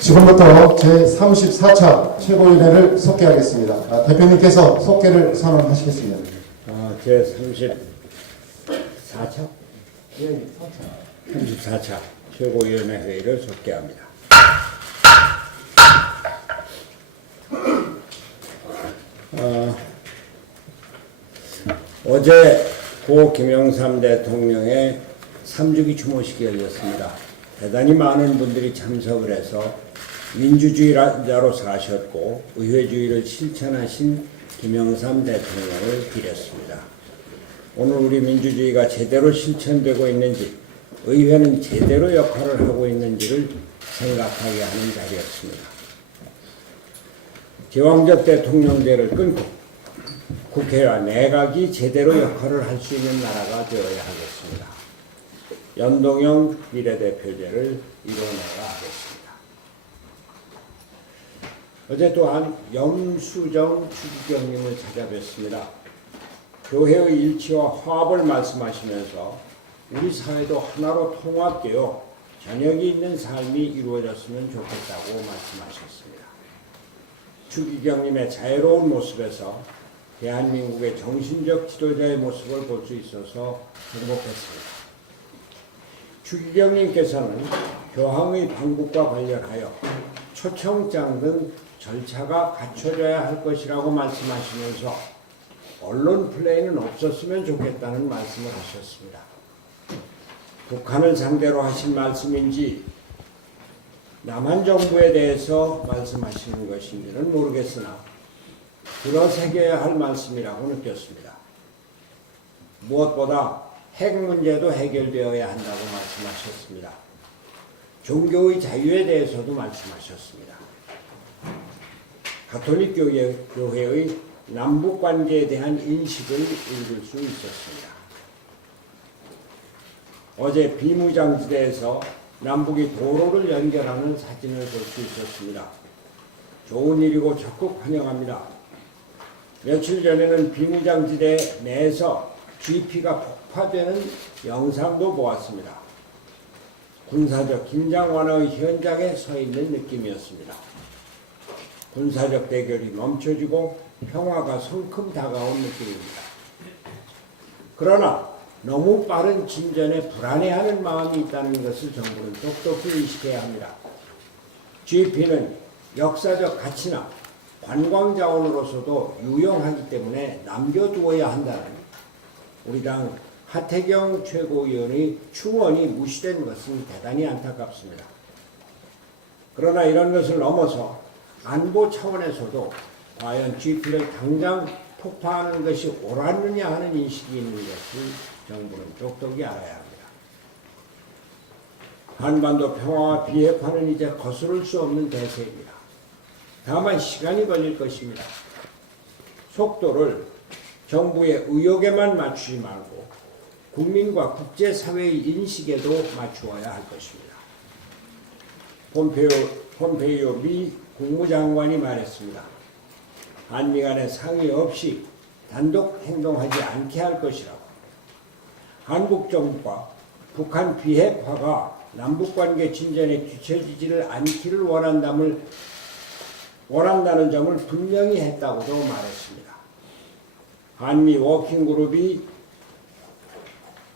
지금부터 제34차 최고위원회를 속개하겠습니다. 대표님께서 속개를 선언하시겠습니다. 제34차? 예, 34차 최고위원회 회의를 속개합니다. 어제 고 김영삼 대통령의 3주기 추모식이 열렸습니다. 대단히 많은 분들이 참석을 해서 민주주의자로 사셨고 의회주의를 실천하신 김영삼 대통령을 기렸습니다. 오늘 우리 민주주의가 제대로 실천되고 있는지, 의회는 제대로 역할을 하고 있는지를 생각하게 하는 자리였습니다. 제왕적 대통령제를 끊고 국회와 내각이 제대로 역할을 할 수 있는 나라가 되어야 하겠습니다. 연동형 비례대표제를 이뤄내야 하겠습니다. 어제 또한 염수정 추기경님을 찾아뵀습니다. 교회의 일치와 화합을 말씀하시면서 우리 사회도 하나로 통합되어 저녁이 있는 삶이 이루어졌으면 좋겠다고 말씀하셨습니다. 추기경님의 자애로운 모습에서 대한민국의 정신적 지도자의 모습을 볼 수 있어서 행복했습니다. 추기경님께서는 교황의 방북과 관련하여 초청장 등 절차가 갖춰져야 할 것이라고 말씀하시면서 언론 플레이는 없었으면 좋겠다는 말씀을 하셨습니다. 북한을 상대로 하신 말씀인지 남한 정부에 대해서 말씀하시는 것인지는 모르겠으나 들어새겨야 할 말씀이라고 느꼈습니다. 무엇보다 핵 문제도 해결되어야 한다고 말씀하셨습니다. 종교의 자유에 대해서도 말씀하셨습니다. 가톨릭 교회의 남북관계에 대한 인식을 읽을 수 있었습니다. 어제 비무장지대에서 남북이 도로를 연결하는 사진을 볼 수 있었습니다. 좋은 일이고 적극 환영합니다. 며칠 전에는 비무장지대 내에서 GP가 폭파되는 영상도 보았습니다. 군사적 긴장 완화의 현장에 서 있는 느낌이었습니다. 군사적 대결이 멈춰지고 평화가 성큼 다가온 느낌입니다. 그러나 너무 빠른 진전에 불안해하는 마음이 있다는 것을 정부는 똑똑히 인식해야 합니다. GP는 역사적 가치나 관광자원으로서도 유용하기 때문에 남겨두어야 한다는 우리 당 하태경 최고위원의 충언이 무시된 것은 대단히 안타깝습니다. 그러나 이런 것을 넘어서 안보 차원에서도 과연 GP를 당장 폭파하는 것이 옳았느냐 하는 인식이 있는 것을 정부는 똑똑히 알아야 합니다. 한반도 평화와 비핵화는 이제 거스를 수 없는 대세입니다. 다만 시간이 걸릴 것입니다. 속도를 정부의 의욕에만 맞추지 말고 국민과 국제사회의 인식에도 맞추어야 할 것입니다. 폼페이오 미 국무장관이 말했습니다. 한미 간의 상의 없이 단독 행동하지 않게 할 것이라고. 한국 정부가 북한 비핵화가 남북관계 진전에 뒤처지지를 않기를 원한다는 점을 분명히 했다고도 말했습니다. 한미 워킹그룹이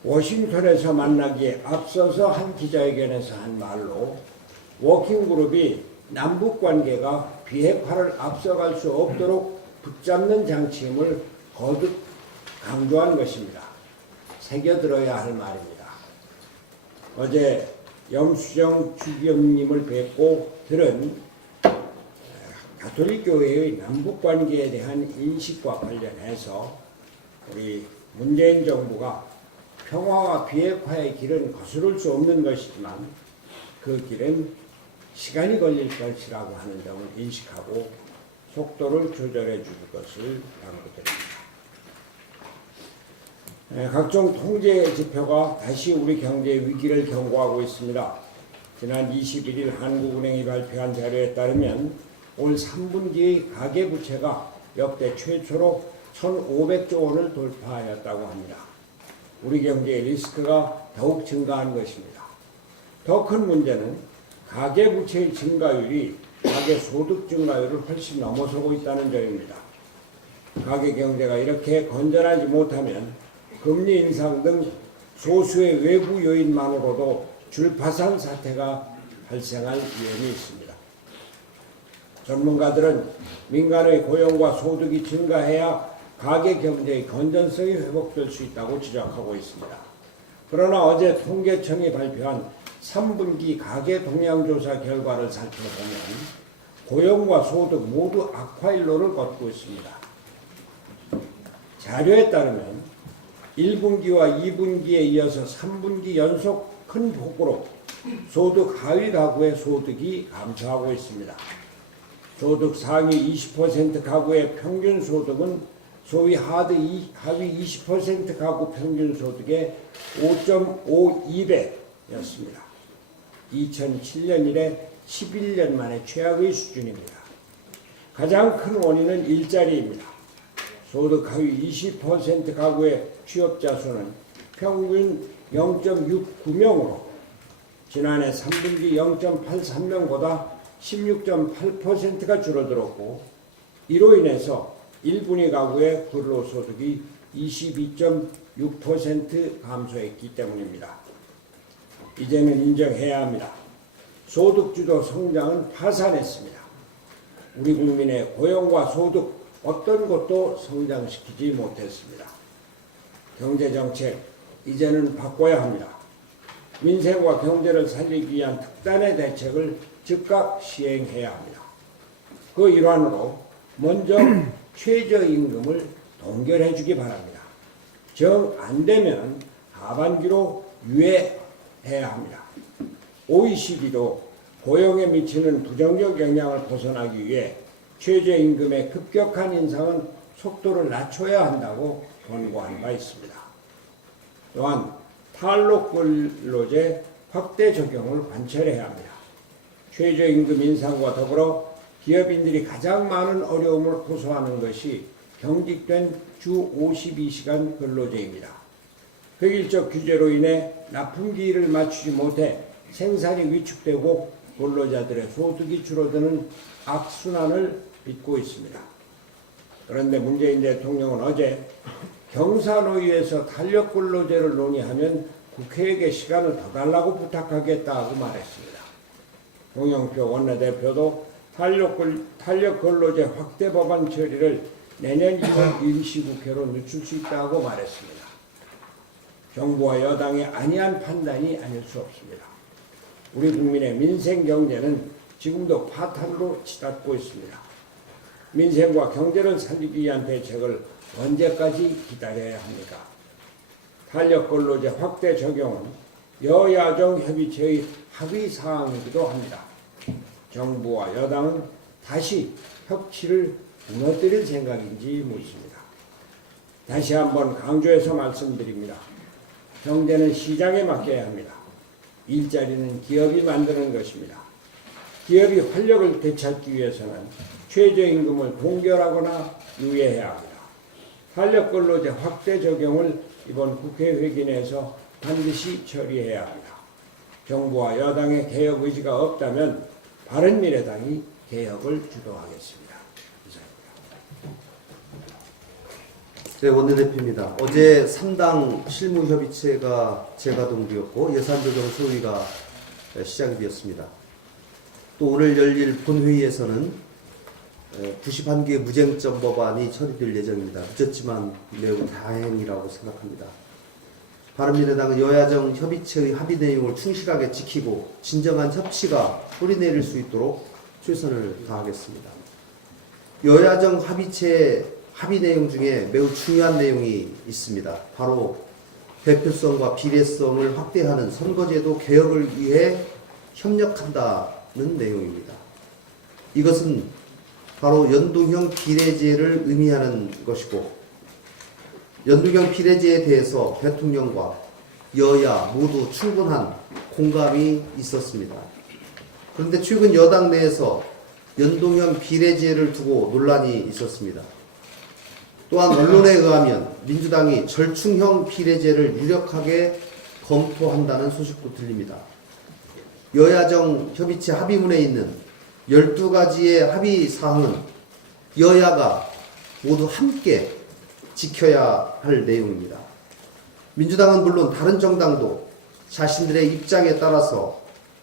워싱턴에서 만나기에 앞서서 한 기자회견에서 한 말로 워킹그룹이 남북관계가 비핵화를 앞서갈 수 없도록 붙잡는 장치임을 거듭 강조한 것입니다. 새겨들어야 할 말입니다. 어제 염수정 주기경님을 뵙고 들은 가톨릭 교회의 남북관계에 대한 인식과 관련해서 우리 문재인 정부가 평화와 비핵화의 길은 거스를 수 없는 것이지만 그 길은 시간이 걸릴 것이라고 하는 점을 인식하고 속도를 조절해 줄 것을 당부드립니다. 각종 통제 지표가 다시 우리 경제 위기를 경고하고 있습니다. 지난 21일 한국은행이 발표한 자료에 따르면 올 3분기의 가계부채가 역대 최초로 1,500조 원을 돌파하였다고 합니다. 우리 경제의 리스크가 더욱 증가한 것입니다. 더 큰 문제는 가계부채의 증가율이 가계소득 증가율을 훨씬 넘어서고 있다는 점입니다. 가계경제가 이렇게 건전하지 못하면 금리 인상 등 소수의 외부 요인만으로도 줄파산 사태가 발생할 위험이 있습니다. 전문가들은 민간의 고용과 소득이 증가해야 가계경제의 건전성이 회복될 수 있다고 지적하고 있습니다. 그러나 어제 통계청이 발표한 3분기 가계 동향조사 결과를 살펴보면 고용과 소득 모두 악화일로를 걷고 있습니다. 자료에 따르면 1분기와 2분기에 이어서 3분기 연속 큰 폭으로 소득 하위 가구의 소득이 감소하고 있습니다. 소득 상위 20% 가구의 평균 소득은 소위 하위 20% 가구 평균 소득의 5.52배였습니다. 2007년 이래 11년 만에 최악의 수준입니다. 가장 큰 원인은 일자리입니다. 소득 하위 20% 가구의 취업자 수는 평균 0.69명으로 지난해 3분기 0.83명보다 16.8%가 줄어들었고, 이로 인해서 1분위 가구의 근로소득이 22.6% 감소했기 때문입니다. 이제는 인정해야 합니다. 소득주도 성장은 파산했습니다. 우리 국민의 고용과 소득 어떤 것도 성장시키지 못했습니다. 경제정책 이제는 바꿔야 합니다. 민생과 경제를 살리기 위한 특단의 대책을 즉각 시행해야 합니다. 그 일환으로 먼저 최저임금을 동결해 주기 바랍니다. 정 안 되면 하반기로 유예해야 합니다. OECD도 고용에 미치는 부정적 영향을 벗어나기 위해 최저임금의 급격한 인상은 속도를 낮춰야 한다고 권고한 바 있습니다. 또한 탄력근로제 확대 적용을 관철해야 합니다. 최저임금 인상과 더불어 기업인들이 가장 많은 어려움을 호소하는 것이 경직된 주 52시간 근로제입니다. 획일적 규제로 인해 납품기일을 맞추지 못해 생산이 위축되고 근로자들의 소득이 줄어드는 악순환을 빚고 있습니다. 그런데 문재인 대통령은 어제 경사노위에서 탄력근로제를 논의하면 국회에게 시간을 더 달라고 부탁하겠다고 말했습니다. 홍영표 원내대표도 탄력근로제 확대 법안 처리를 내년 2월 임시국회로 늦출 수 있다고 말했습니다. 정부와 여당의 안이한 판단이 아닐 수 없습니다. 우리 국민의 민생 경제는 지금도 파탄으로 치닫고 있습니다. 민생과 경제를 살리기 위한 대책을 언제까지 기다려야 합니까? 탄력근로제 확대 적용은 여야정 협의체의 합의 사항이기도 합니다. 정부와 여당은 다시 협치를 무너뜨릴 생각인지 묻습니다. 다시 한번 강조해서 말씀드립니다. 경제는 시장에 맡겨야 합니다. 일자리는 기업이 만드는 것입니다. 기업이 활력을 되찾기 위해서는 최저임금을 동결하거나 유예해야 합니다. 탄력근로제 확대 적용을 이번 국회 회기 내에서 반드시 처리해야 합니다. 정부와 여당의 개혁 의지가 없다면 바른미래당이 개혁을 주도하겠습니다. 네, 원내대표입니다. 어제 3당 실무협의체가 재가동되었고 예산조정소위가 시작이 되었습니다. 또 오늘 열릴 본회의에서는 91개의 무쟁점 법안이 처리될 예정입니다. 늦었지만 매우 다행이라고 생각합니다. 바른미래당은 여야정 협의체의 합의 내용을 충실하게 지키고 진정한 협치가 뿌리내릴 수 있도록 최선을 다하겠습니다. 여야정 합의체 합의 내용 중에 매우 중요한 내용이 있습니다. 바로 대표성과 비례성을 확대하는 선거제도 개혁을 위해 협력한다는 내용입니다. 이것은 바로 연동형 비례제를 의미하는 것이고 연동형 비례제에 대해서 대통령과 여야 모두 충분한 공감이 있었습니다. 그런데 최근 여당 내에서 연동형 비례제를 두고 논란이 있었습니다. 또한 언론에 의하면 민주당이 절충형 비례제를 유력하게 검토한다는 소식도 들립니다. 여야정 협의체 합의문에 있는 12가지의 합의 사항은 여야가 모두 함께 지켜야 할 내용입니다. 민주당은 물론 다른 정당도 자신들의 입장에 따라서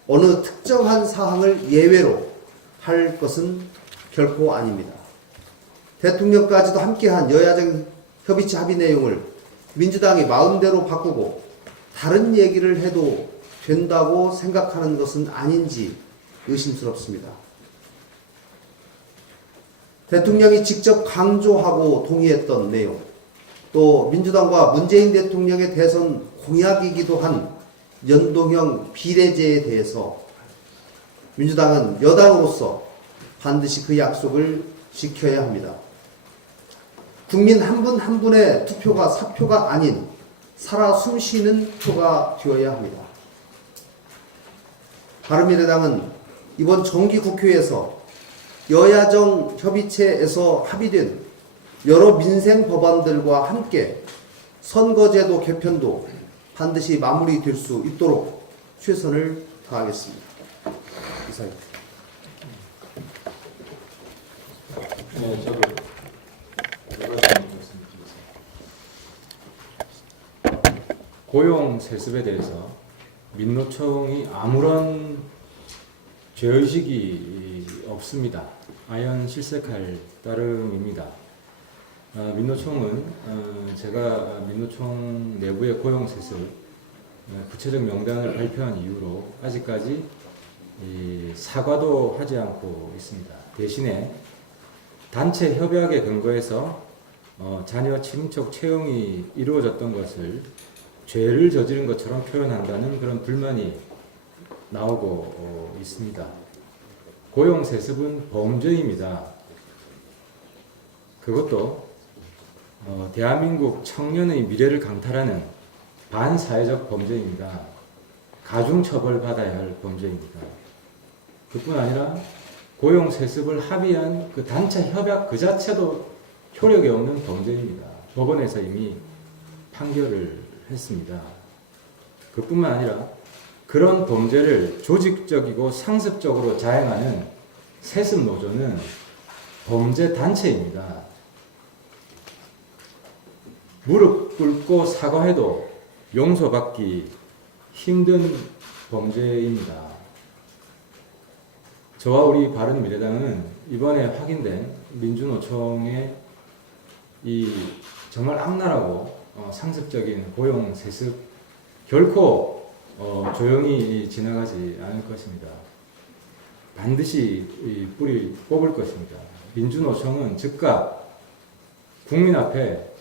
어느 특정한 사항을 예외로 할 것은 결코 아닙니다. 대통령까지도 함께한 여야정 협의체 합의 내용을 민주당이 마음대로 바꾸고 다른 얘기를 해도 된다고 생각하는 것은 아닌지 의심스럽습니다. 대통령이 직접 강조하고 동의했던 내용, 또 민주당과 문재인 대통령의 대선 공약이기도 한 연동형 비례제에 대해서 민주당은 여당으로서 반드시 그 약속을 지켜야 합니다. 국민 한 분 한 분의 투표가 사표가 아닌 살아 숨쉬는 표가 되어야 합니다. 바른미래당은 이번 정기국회에서 여야정 협의체에서 합의된 여러 민생 법안들과 함께 선거제도 개편도 반드시 마무리될 수 있도록 최선을 다하겠습니다. 이상입니다. 네, 저도 여러 가지 말씀드리겠습니다. 고용 세습에 대해서 민노총이 아무런 죄의식이 없습니다. 아연 실색할 따름입니다. 민노총은 제가 민노총 내부의 고용 세습 구체적 명단을 발표한 이후로 아직까지 사과도 하지 않고 있습니다. 대신에 단체 협약에 근거해서 자녀 친인척 채용이 이루어졌던 것을 죄를 저지른 것처럼 표현한다는 그런 불만이 나오고 있습니다. 고용 세습은 범죄입니다. 그것도 대한민국 청년의 미래를 강탈하는 반사회적 범죄입니다. 가중처벌받아야 할 범죄입니다. 그뿐 아니라 고용 세습을 합의한 그 단체 협약 그 자체도 효력이 없는 범죄입니다. 법원에서 이미 판결을 했습니다. 그뿐만 아니라 그런 범죄를 조직적이고 상습적으로 자행하는 세습 노조는 범죄 단체입니다. 무릎 꿇고 사과해도 용서받기 힘든 범죄입니다. 저와 우리 바른미래당은 이번에 확인된 민주노총의 이 정말 악랄하고 상습적인 고용 세습 결코 조용히 지나가지 않을 것입니다. 반드시 이 뿌리 뽑을 것입니다. 민주노총은 즉각 국민 앞에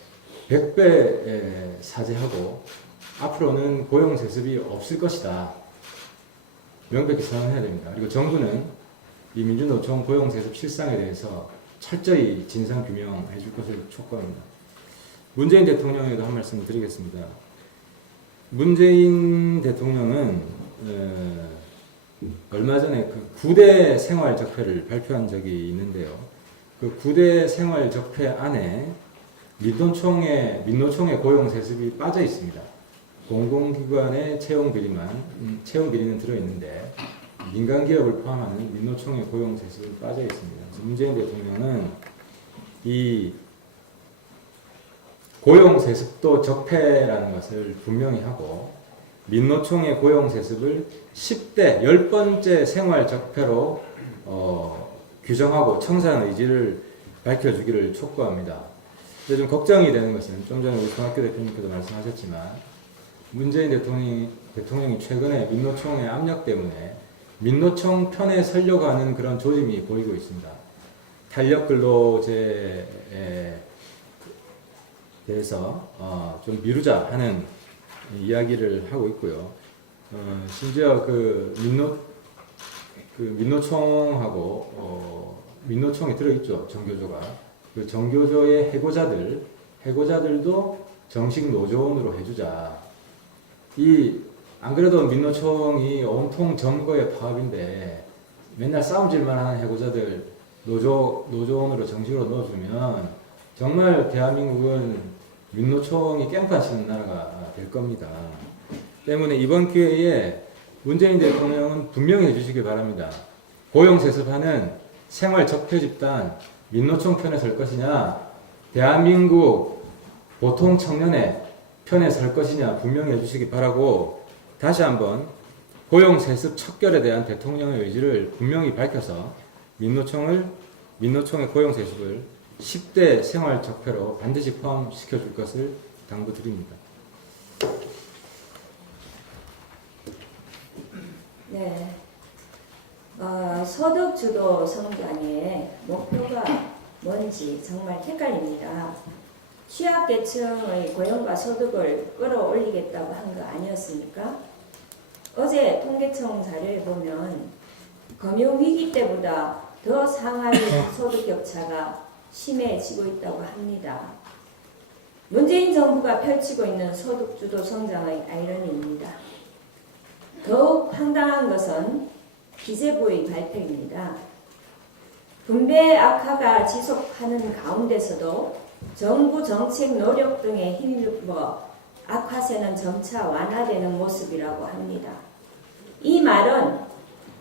100배 사죄하고 앞으로는 고용 세습이 없을 것이다. 명백히 선언해야 됩니다. 그리고 정부는 이 민주노총 고용 세습 실상에 대해서 철저히 진상 규명해 줄 것을 촉구합니다. 문재인 대통령에도 한 말씀 드리겠습니다. 문재인 대통령은 얼마 전에 그 9대 생활적폐를 발표한 적이 있는데요. 그 9대 생활적폐 안에 민노총의 고용 세습이 빠져 있습니다. 공공기관의 채용 비리는 들어있는데 민간 기업을 포함하는 민노총의 고용 세습이 빠져 있습니다. 문재인 대통령은 이 고용 세습도 적폐라는 것을 분명히 하고 민노총의 고용 세습을 10대 10번째 생활 적폐로 규정하고 청산 의지를 밝혀주기를 촉구합니다. 근데 좀 걱정이 되는 것은 좀 전에 우리 손학규 대표님께도 말씀하셨지만 문재인 대통령이 최근에 민노총의 압력 때문에 민노총 편에 서려고 하는 그런 조짐이 보이고 있습니다. 탄력 근로제에 대해서 좀 미루자 하는 이야기를 하고 있고요. 심지어 민노총하고 민노총에 들어있죠, 정교조가. 그 정교조의 해고자들도 정식 노조원으로 해주자. 안 그래도 민노총이 온통 점거의 파업인데 맨날 싸움질만 하는 해고자들 노조원으로 정식으로 넣어주면 정말 대한민국은 민노총이 깽판 치는 나라가 될 겁니다. 때문에 이번 기회에 문재인 대통령은 분명히 해주시기 바랍니다. 고용세습하는 생활적폐집단 민노총 편에 설 것이냐, 대한민국 보통 청년의 편에 설 것이냐 분명히 해주시기 바라고, 다시 한번 고용세습 척결에 대한 대통령의 의지를 분명히 밝혀서 민노총의 고용세습을 10대 생활적폐로 반드시 포함시켜 줄 것을 당부드립니다. 네. 소득주도 성장의 목표가 뭔지 정말 헷갈립니다. 취약계층의 고용과 소득을 끌어올리겠다고 한 거 아니었습니까? 어제 통계청 자료에 보면 금융위기 때보다 더 상하이 소득 격차가 심해지고 있다고 합니다. 문재인 정부가 펼치고 있는 소득주도 성장의 아이러니입니다. 더욱 황당한 것은 기재부의 발표입니다. 분배 악화가 지속하는 가운데서도 정부 정책 노력 등에 힘입어 악화세는 점차 완화되는 모습이라고 합니다. 이 말은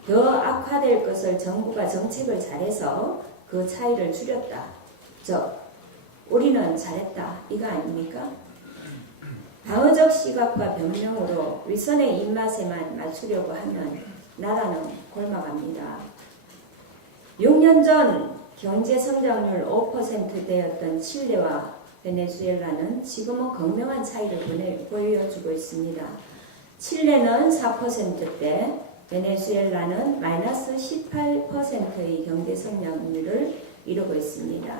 더 악화될 것을 정부가 정책을 잘해서 그 차이를 줄였다. 즉, 우리는 잘했다. 이거 아닙니까? 방어적 시각과 변명으로 윗선의 입맛에만 맞추려고 하면 나라는 골마갑니다. 6년 전 경제 성장률 5%대였던 칠레와 베네수엘라는 지금은 극명한 차이를 보여주고 있습니다. 칠레는 4%대, 베네수엘라는 마이너스 18%의 경제 성장률을 이루고 있습니다.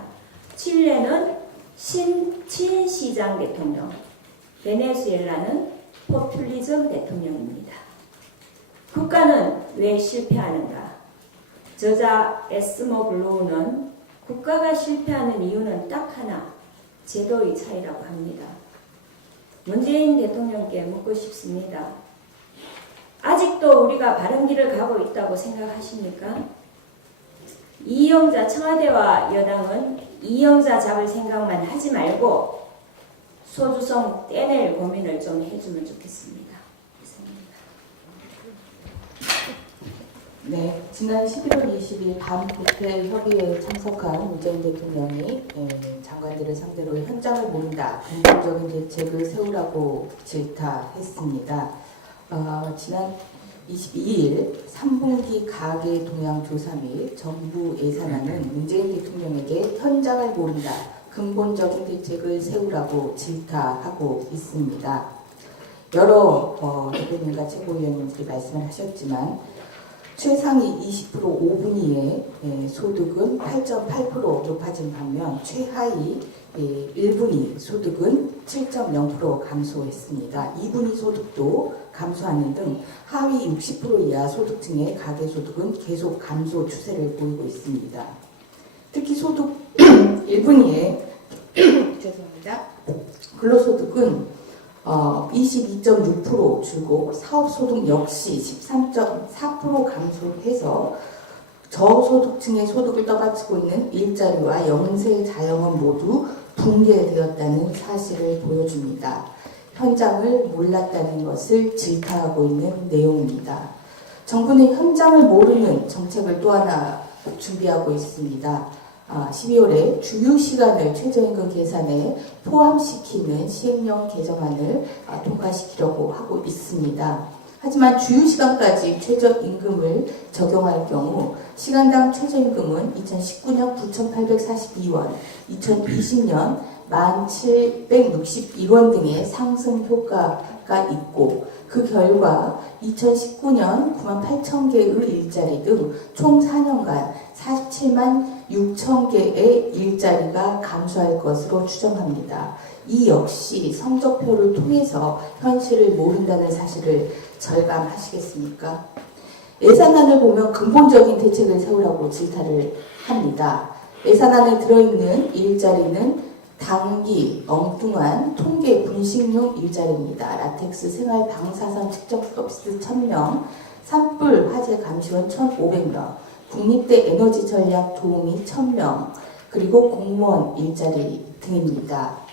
칠레는 친시장 대통령, 베네수엘라는 포퓰리즘 대통령입니다. 국가는 왜 실패하는가? 저자 에스모 블루는 국가가 실패하는 이유는 딱 하나, 제도의 차이라고 합니다. 문재인 대통령께 묻고 싶습니다. 아직도 우리가 바른 길을 가고 있다고 생각하십니까? 청와대와 여당은 이영자 잡을 생각만 하지 말고 소주성 떼낼 고민을 좀 해주면 좋겠습니다. 네, 지난 11월 20일 반부패 협의회에 참석한 문재인 대통령이 장관들을 상대로 현장을 모른다, 근본적인 대책을 세우라고 질타했습니다. 지난 22일 3분기 가계 동향 조사 및 정부 예산안은 문재인 대통령에게 현장을 모른다, 근본적인 대책을 세우라고 질타하고 있습니다. 여러 대표님과 최고위원님들이 말씀을 하셨지만 최상위 20% 5분 이의 소득은 8.8% 높아진 반면 최하위 1분위 소득은 7.0% 감소했습니다. 2분위 소득도 감소하는 등 하위 60% 이하 소득층의 가계소득은 계속 감소 추세를 보이고 있습니다. 특히 소득 1분위의 죄송합니다. 근로소득은 22.6% 줄고 사업소득 역시 13.4% 감소해서 저소득층의 소득을 떠받치고 있는 일자리와 영세 자영업 모두 붕괴되었다는 사실을 보여줍니다. 현장을 몰랐다는 것을 질타하고 있는 내용입니다. 정부는 현장을 모르는 정책을 또 하나 준비하고 있습니다. 12월에 주휴시간을 최저임금 계산에 포함시키는 시행령 개정안을 통과시키려고 하고 있습니다. 하지만 주휴시간까지 최저임금을 적용할 경우 시간당 최저임금은 2019년 9,842원, 2020년 1,761원 등의 상승 효과가 있고 그 결과 2019년 98,000개의 일자리 등 총 4년간 47만 6천 개의 일자리가 감소할 것으로 추정합니다. 이 역시 성적표를 통해서 현실을 모른다는 사실을 절감하시겠습니까? 예산안을 보면 근본적인 대책을 세우라고 질타를 합니다. 예산안에 들어있는 일자리는 단기, 엉뚱한 통계 분식용 일자리입니다. 라텍스 생활 방사선 측정 서비스 1000명, 산불 화재 감시원 1500명, 국립대 에너지 전략 도우미 1000명, 그리고 공무원 일자리 등입니다.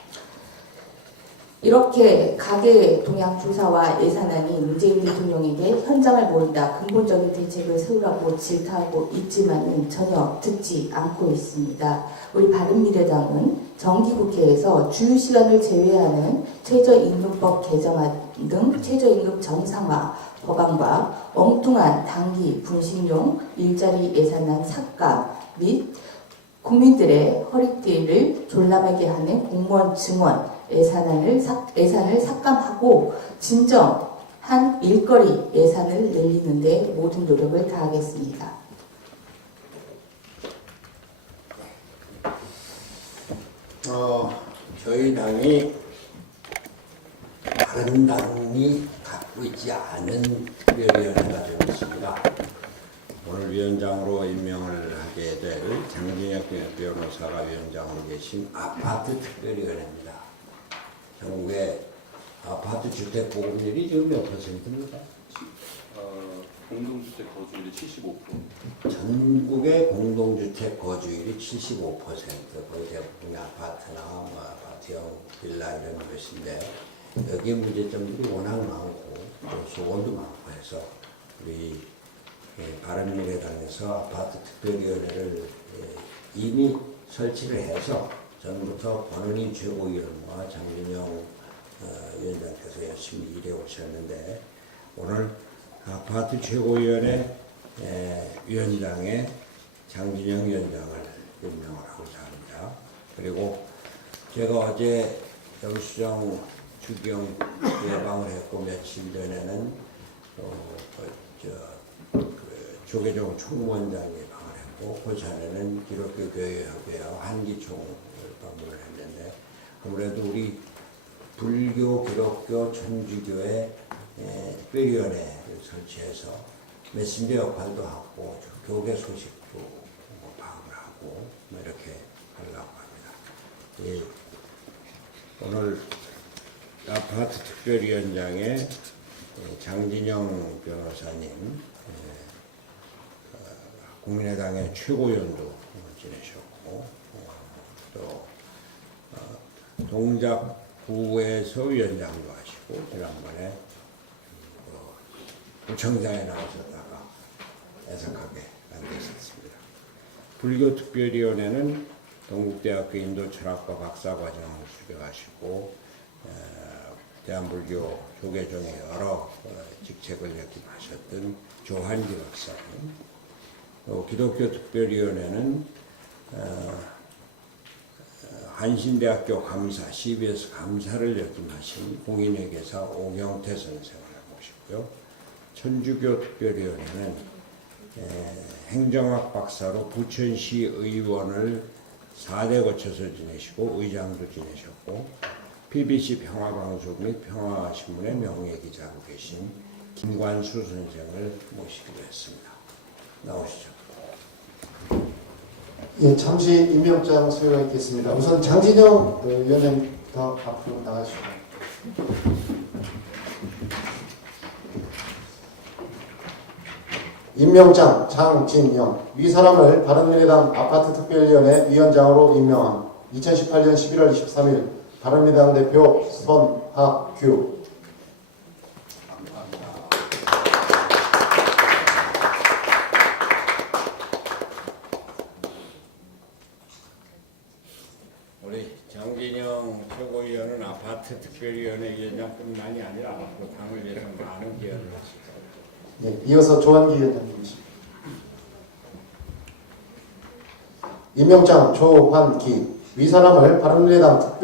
이렇게 가계 동향 조사와 예산안이 문재인 대통령에게 현장을 모은다, 근본적인 대책을 세우라고 질타하고 있지만은 전혀 듣지 않고 있습니다. 우리 바른미래당은 정기국회에서 주휴 시간을 제외하는 최저임금법 개정안 등 최저임금 정상화 법안과 엉뚱한 단기 분식용 일자리 예산안 삭감 및 국민들의 허리띠를 졸라매게 하는 공무원 증원 예산을 삭감하고 진정한 일거리 예산을 늘리는 데 모든 노력을 다하겠습니다. 저희 당이 다른 당이 갖고 있지 않은 특별위원회가 되고 있습니다. 오늘 위원장으로 임명을 하게 될 장진혁 변호사가 위원장으로 계신 아파트 특별위원회입니다. 전국의 아파트 주택 보급률이 지금 몇 %입니까? 공동주택 거주율이 75%. 전국의 공동주택 거주율이 75%. 거의 대부분이 아파트나 아파트형 빌라 이런 것인데 여기 문제점들이 워낙 많고 또 소원도 많고 해서 우리 바른미래당에서 아파트 특별위원회를 이미 설치를 해서 전부터 권은희 최고위원과 장진영 위원장께서 열심히 일해 오셨는데 오늘 아파트 최고위원회 위원장에 장진영 위원장을 임명을 하고자 합니다. 그리고 제가 어제 영수증 추경 예방을 했고 며칠 전에는 조계종 총무원장 예방을 했고 그 전에는 기독교교회협회와 한기총을 방문을 했는데 아무래도 우리 불교, 기독교, 천주교회 특별위원회를 설치해서 메신저 역할도 하고 교계 소식도 파악을 하고 이렇게 하려고 합니다. 오늘 아파트 특별위원장에 장진영 변호사님, 국민의당의 최고위원도 지내셨고 또 동작구에서 위원장도 하시고 지난번에 구청장에 나오셨다가 애석하게 안 되셨습니다. 불교특별위원회는 동국대학교 인도철학과 박사과정을 수료하시고 대한불교 조계종의 여러 직책을 역임하셨던 조한기 박사님, 또 기독교특별위원회는 한신대학교 감사, CBS 감사를 역임하신 공인회계사 오경태 선생을 모시고요. 천주교 특별위원회는 행정학 박사로 부천시 의원을 4대 거쳐서 지내시고 의장도 지내셨고 BBC 평화방송 및 평화신문의 명예기자로 계신 김관수 선생을 모시기로 했습니다. 나오시죠. 예, 잠시 임명장 수여하겠습니다. 우선 장진영 위원장 더 앞으로 나가시죠. 임명장 장진영 위 사람을 바른미래당 아파트 특별위원회 위원장으로 임명함. 2018년 11월 23일 바른미래당 대표 손학규. 우리 장진영 최고위원은 아파트 특별위원회 위원장뿐만이 아니라 앞으로 당을 위해서 많은 기여를 하실 겁니다. 네, 이어서 조한기 위원장님이십니다. 임명장 조환기 위 사람을 바른미래당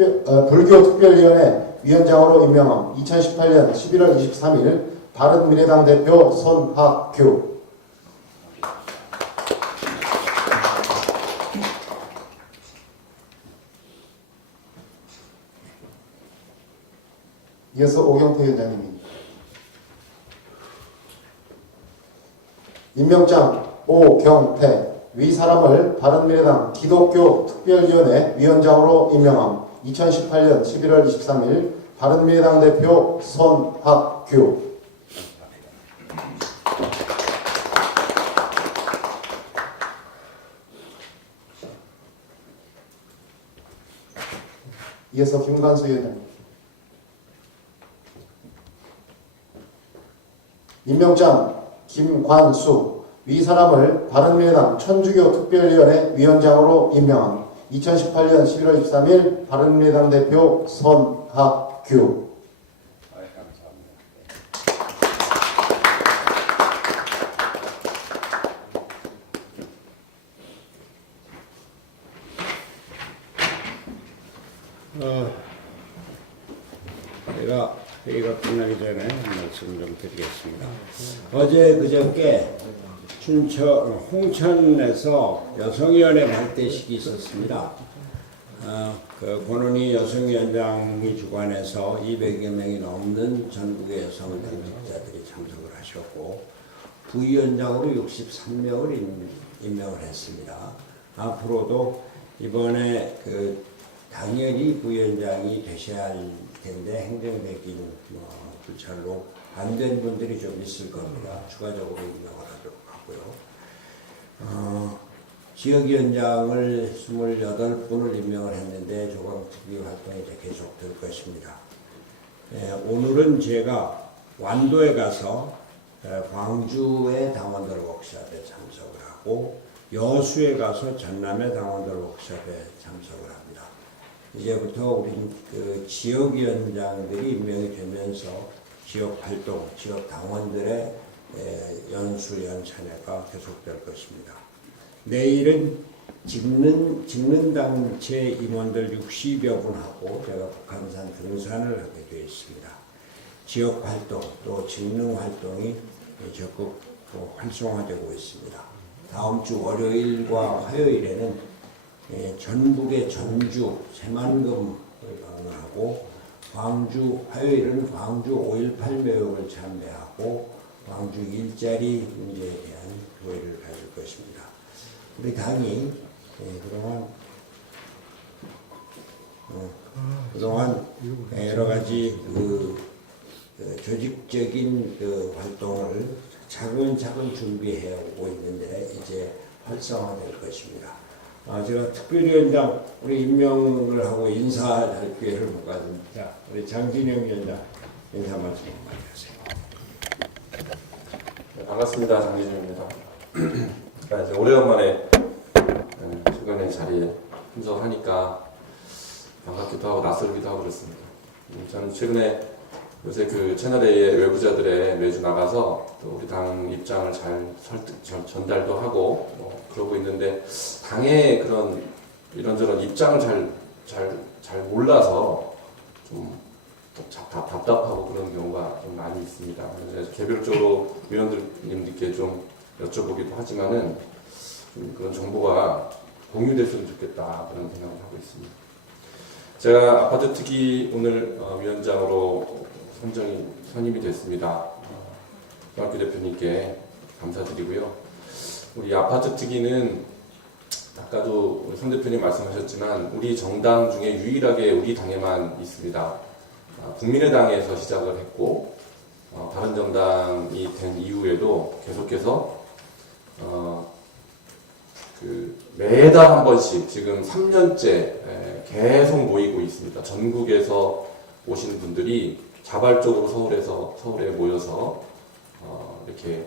불교특별위원회 위원장으로 임명함. 2018년 11월 23일 바른미래당 대표 손학규. 이어서 오경태 위원장님입니다. 임명장 오경태 위 사람을 바른미래당 기독교 특별위원회 위원장으로 임명함. 2018년 11월 23일 바른미래당 대표 손학규. 이어서 김관수 위원장님. 임명장 김관수. 위 사람을 바른미래당 천주교 특별위원회 위원장으로 임명한 2018년 11월 23일 바른미래당 대표 손학규. 제가 회의가 끝나기 전에 말씀 좀 드리겠습니다. 어제 그저께 홍천에서 여성위원회 발대식이 있었습니다. 그 권은희 여성위원장이 주관해서 200여 명이 넘는 전국의 여성 당직자들이 참석을 하셨고 부위원장으로 63명을 임명을 했습니다. 앞으로도 이번에 당연히 부위원장이 되셔야 할 텐데 행정적인 불찰로 안 된 분들이 좀 있을 겁니다. 추가적으로 임명을 하도록 하고요. 지역위원장을 28분을 임명을 했는데 조강특위 활동이 이제 계속될 것입니다. 오늘은 제가 완도에 가서 광주의 당원들 워크숍에 참석을 하고 여수에 가서 전남의 당원들 워크숍에 참석을 합니다. 이제부터 우리 지역위원장들이 임명이 되면서 지역 활동, 지역 당원들의 연수 연찬회가 계속될 것입니다. 내일은 직능단체 임원들 60여 분하고 제가 북한산 등산을 하게 되어 있습니다. 지역 활동 또 직능 활동이 적극 활성화되고 있습니다. 다음 주 월요일과 화요일에는 전북의 전주 새만금을 방문하고 광주 화요일은 광주 5.18 묘역을 참배하고 광주 일자리 문제에 대한 교회를 가질 것입니다. 우리 당이 그동안 여러 가지 조직적인 활동을 차근차근 준비해 오고 있는데 이제 활성화될 것입니다. 제가 특별위원장 우리 임명을 하고 인사할 기회를 못 가집니다. 우리 장진영 위원장 인사 말씀 많이 하세요. 네, 반갑습니다. 장진영입니다. 이제 오래간만에 최근에 자리에 참석하니까 반갑기도 하고 낯설기도 하고 그렇습니다. 저는 최근에 요새 채널A의 외부자들에 매주 나가서 또 우리 당 입장을 잘 전달도 하고 그러고 있는데 당의 그런 이런저런 입장을 잘 몰라서 좀 답답하고 그런 경우가 좀 많이 있습니다. 그래서 개별적으로 위원님들께 좀 여쭤보기도 하지만은 좀 그런 정보가 공유됐으면 좋겠다 그런 생각을 하고 있습니다. 제가 아파트 특위 오늘 위원장으로 선임이 됐습니다. 중학교 대표님께 감사드리고요. 우리 아파트 특위는 아까도 우리 선 대표님 말씀하셨지만 우리 정당 중에 유일하게 우리 당에만 있습니다. 국민의당에서 시작을 했고 바른정당이 된 이후에도 계속해서 매달 한 번씩 지금 3년째 계속 모이고 있습니다. 전국에서 오신 분들이 자발적으로 서울에 모여서 이렇게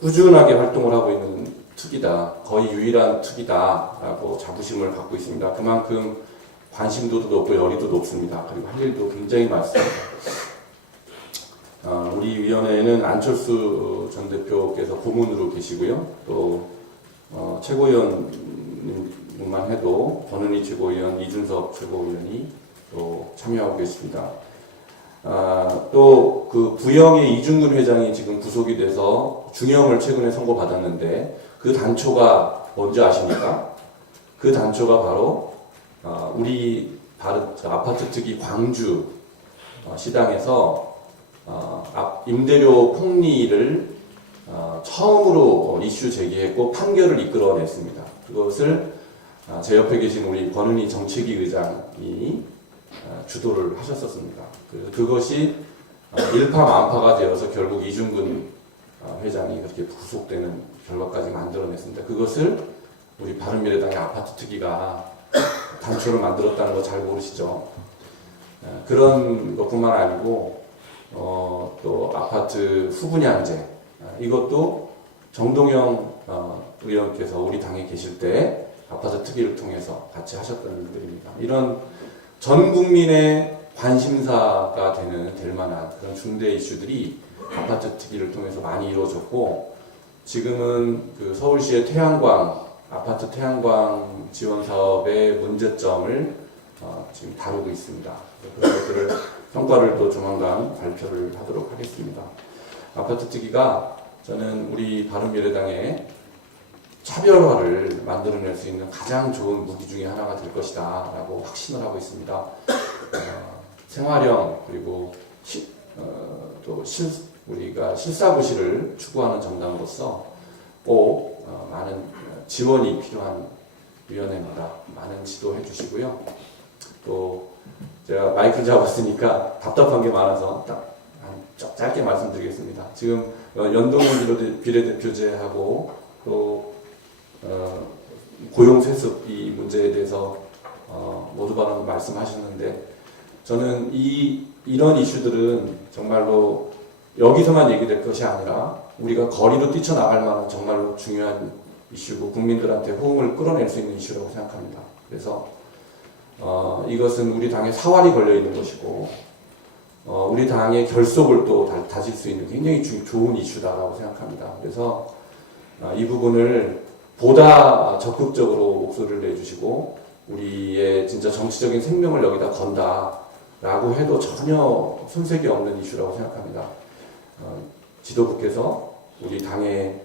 꾸준하게 활동을 하고 있는 특이다, 거의 유일한 특이다라고 자부심을 갖고 있습니다. 그만큼 관심도도 높고 열의도 높습니다. 그리고 할 일도 굉장히 많습니다. 우리 위원회에는 안철수 전 대표께서 고문으로 계시고요. 또 최고위원만 해도 권은희 최고위원, 이준석 최고위원이 또 참여하고 계십니다. 또 부영의 이중근 회장이 지금 구속이 돼서 중형을 최근에 선고받았는데 그 단초가 뭔지 아십니까? 그 단초가 바로 우리 아파트 특위 광주 시당에서 임대료 폭리를 처음으로 이슈 제기했고 판결을 이끌어냈습니다. 그것을 제 옆에 계신 우리 권은희 정책위 의장이 주도를 하셨었습니다. 그래서 그것이 일파만파가 되어서 결국 이중근 회장이 그렇게 구속되는 결과까지 만들어냈습니다. 그것을 우리 바른미래당의 아파트 특위가 단초를 만들었다는 거 잘 모르시죠? 그런 것뿐만 아니고 또 아파트 후분양제 이것도 정동영 의원께서 우리 당에 계실 때 아파트 특위를 통해서 같이 하셨던 일들입니다. 이런 전 국민의 관심사가 될 만한 그런 중대 이슈들이 아파트 특위를 통해서 많이 이루어졌고, 지금은 그 서울시의 아파트 태양광 지원 사업의 문제점을 지금 다루고 있습니다. 그것들을 성과를 또 조만간 발표를 하도록 하겠습니다. 아파트 특위가 저는 우리 바른미래당의 차별화를 만들어낼 수 있는 가장 좋은 무기 중에 하나가 될 것이다 라고 확신을 하고 있습니다. 생활형 그리고 우리가 실사구시를 추구하는 정당으로서 꼭 많은 지원이 필요한 위원회입니다. 많은 지도해 주시고요. 또 제가 마이크를 잡았으니까 답답한 게 많아서 짧게 말씀드리겠습니다. 지금 연동형 비례대표제하고 또 고용세습 이 문제에 대해서 모두 발언 말씀하셨는데, 저는 이런 이슈들은 정말로 여기서만 얘기될 것이 아니라 우리가 거리로 뛰쳐나갈 만한 정말로 중요한 이슈고 국민들한테 호응을 끌어낼 수 있는 이슈라고 생각합니다. 그래서 이것은 우리 당의 사활이 걸려 있는 것이고 우리 당의 결속을 또 다질 수 있는 굉장히 좋은 이슈다라고 생각합니다. 그래서 이 부분을 보다 적극적으로 목소리를 내주시고 우리의 진짜 정치적인 생명을 여기다 건다라고 해도 전혀 손색이 없는 이슈라고 생각합니다. 지도부께서 우리 당의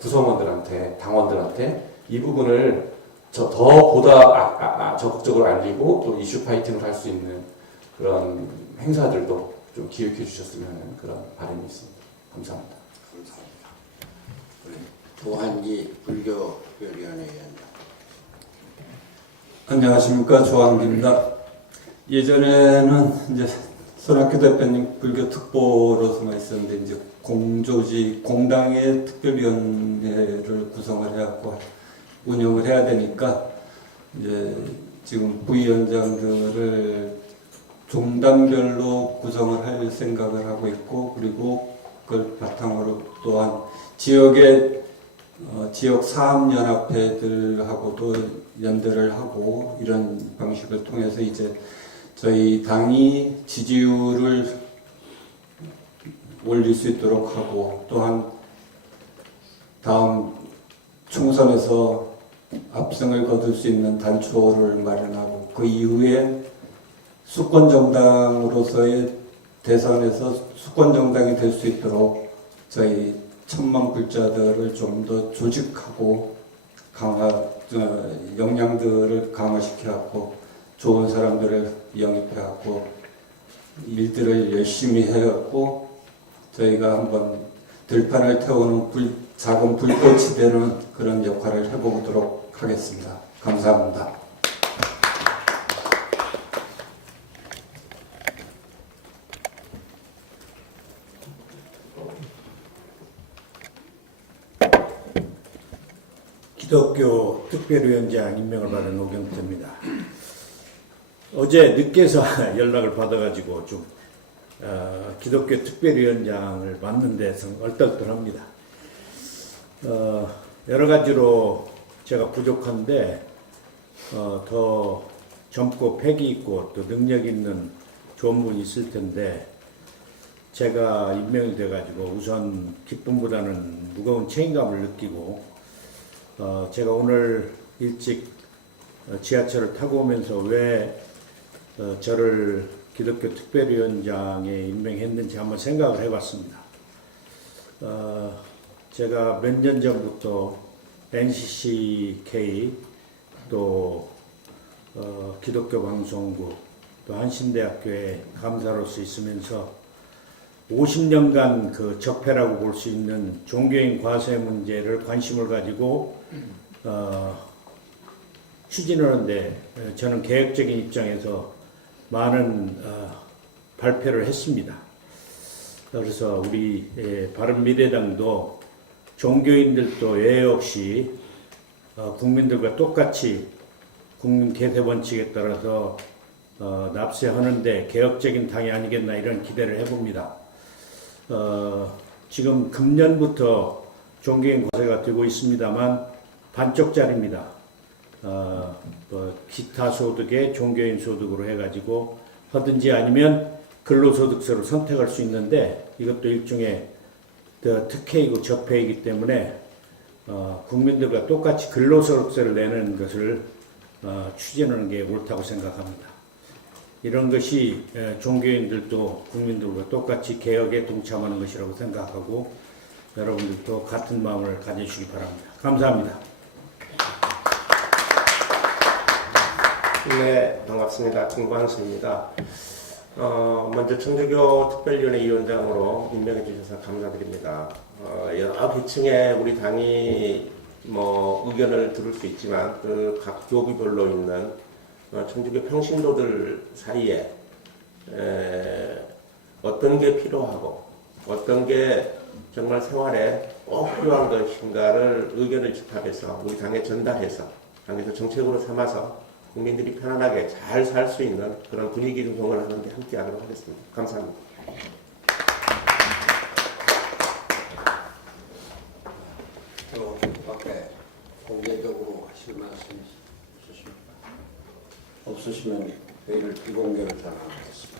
구성원들한테, 당원들한테 이 부분을 보다 적극적으로 알리고 또 이슈 파이팅을 할 수 있는 그런 행사들도 좀 기획해 주셨으면 그런 바람이 있습니다. 감사합니다. 감사합니다. 조한기 불교위원회 위원장. 안녕하십니까, 조한기입니다. 예전에는 이제 손학규 대표님 불교 특보로서만 있었는데 이제 공당의 특별위원회를 구성을 해갖고 운영을 해야 되니까 이제 지금 부위원장들을 종단별로 구성을 할 생각을 하고 있고, 그리고 그걸 바탕으로 또한 지역 사업연합회들하고도 연대를 하고 이런 방식을 통해서 이제 저희 당이 지지율을 올릴 수 있도록 하고, 또한 다음 총선에서 압승을 거둘 수 있는 단초를 마련하고, 그 이후에 수권정당으로서의 대선에서 수권정당이 될 수 있도록 저희 1000만 불자들을 좀 더 조직하고 역량들을 강화시켜갖고 좋은 사람들을 영입해갖고 일들을 열심히 해갖고 저희가 한번 들판을 태우는 작은 불꽃이 되는 그런 역할을 해보도록 하겠습니다. 감사합니다. 기독교 특별위원장 임명을 받은 오경태입니다. 어제 늦게서 연락을 받아가지고 좀 기독교 특별위원장을 맡는 데서 얼떨떨합니다. 여러 가지로 제가 부족한데 더 젊고 패기 있고 또 능력 있는 좋은 분이 있을 텐데, 제가 임명이 돼가지고 우선 기쁨보다는 무거운 책임감을 느끼고, 제가 오늘 일찍 지하철을 타고 오면서 왜 저를 기독교 특별위원장에 임명했는지 한번 생각을 해봤습니다. 제가 몇 년 전부터 NCCK 또 기독교 방송국 또 한신대학교의 감사로서 있으면서 50년간 그 적폐라고 볼 수 있는 종교인 과세 문제를 관심을 가지고 추진하는데 저는 개혁적인 입장에서 많은 발표를 했습니다. 그래서 우리 바른미래당도 종교인들도 예외 없이 국민들과 똑같이 국민 개세 원칙에 따라서 납세하는데 개혁적인 당이 아니겠나 이런 기대를 해봅니다. 지금 금년부터 종교인 과세가 되고 있습니다만 반쪽짜리입니다. 기타 소득에 종교인 소득으로 해가지고 하든지 아니면 근로소득세로 선택할 수 있는데 이것도 일종의 특혜이고 적폐이기 때문에 국민들과 똑같이 근로소득세를 내는 것을 추진하는 게 옳다고 생각합니다. 이런 것이 종교인들도 국민들과 똑같이 개혁에 동참하는 것이라고 생각하고 여러분들도 같은 마음을 가지시기 바랍니다. 감사합니다. 네, 반갑습니다. 김광수입니다. 먼저 청주교 특별위원회 위원장으로 임명해 주셔서 감사드립니다. 여러 계층의 우리 당이 의견을 들을 수 있지만 그 각 교구별로 있는 청주교 평신도들 사이에 어떤 게 필요하고 어떤 게 정말 생활에 꼭 필요한 것인가를 의견을 집합해서 우리 당에 전달해서 당에서 정책으로 삼아서 국민들이 편안하게 잘 살 수 있는 그런 분위기 조성을 하는 데 함께하도록 하겠습니다. 감사합니다. 앞에 공개적으로 하실 말씀 있으십니까? 없으시면 회의를 비공개로 전환하겠습니다.